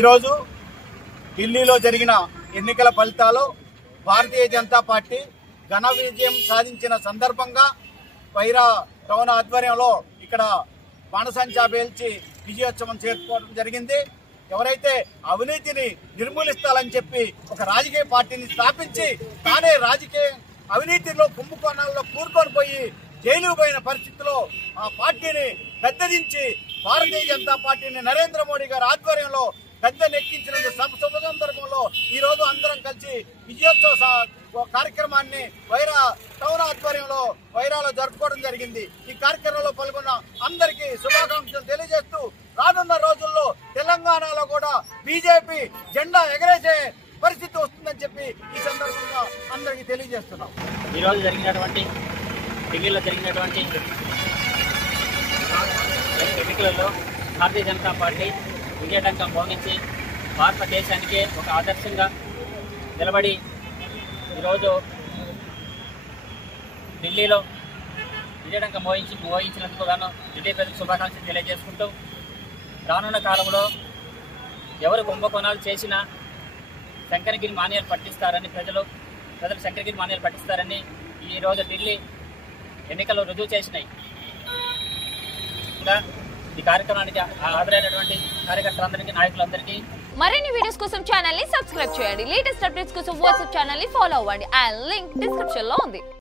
ఈరోజు ఢిల్లీలో జరిగిన ఎన్నికల ఫలితాలు భారతీయ జనతా పార్టీ ఘన విజయం సాధించిన సందర్భంగా వైరా టౌన్ ఆధ్వర్యంలో ఇక్కడ బాణసంచా పేల్చి విజయోత్సవం చేసుకోవడం జరిగింది. ఎవరైతే అవినీతిని నిర్మూలిస్తాలని చెప్పి ఒక రాజకీయ పార్టీని స్థాపించి తానే రాజకీయ అవినీతిలో కుంభకోణాల్లో కూరుకొని పోయి జైలు పోయిన పరిస్థితిలో ఆ పార్టీని గద్దెదించి భారతీయ జనతా పార్టీని నరేంద్ర మోడీ గారి ఆధ్వర్యంలో గద్దెనెక్కించిన శుభ సందర్భంలో ఈ రోజు అందరం కలిసి విజయోత్సవ కార్యక్రమాన్ని వైరా టౌన్ ఆధ్వర్యంలో వైరాలో జరుపుకోవడం జరిగింది. ఈ కార్యక్రమంలో పాల్గొన్న అందరికీ శుభాకాంక్షలు తెలియజేస్తూ రానున్న రోజుల్లో తెలంగాణలో కూడా బీజేపీ జెండా ఎగరేసే పరిస్థితి వస్తుందని చెప్పి ఈ సందర్భంగా అందరికీ తెలియజేస్తున్నాం. ఈరోజు జరిగినటువంటి ఢిల్లీలో జరిగినటువంటి ఎన్నికలలో భారతీయ జనతా పార్టీ విజయడంకం మోగించి భారతదేశానికే ఒక ఆదర్శంగా నిలబడి ఈరోజు ఢిల్లీలో విజయడంకం మోగించినందుకు గాను ఢిల్లీ ప్రజలకు శుభాకాంక్షలు తెలియజేసుకుంటూ రానున్న కాలంలో ఎవరు కుంభకోణాలు చేసినా శంకరగిరి మాన్యాలు పట్టిస్తారని ప్రజలు శంకరగిరి మాన్యాలు పట్టిస్తారని ఈరోజు ఢిల్లీ ఎన్నికల్లో రుజువు చేసినాయి. ఇంకా ఈ కార్యక్రమానికి హాజరైనటువంటి కార్యకర్తలందరికీ నాయకులందరికీ మరిన్ని వీడియోస్ కోసం ఛానల్ ని సబ్స్క్రైబ్ చేయండి. లేటెస్ట్ అప్డేట్స్ కోసం వాట్సాప్ ఛానల్ ని ఫాలో అవ్వండి. అండ్ లింక్ డిస్క్రిప్షన్ లో ఉంది.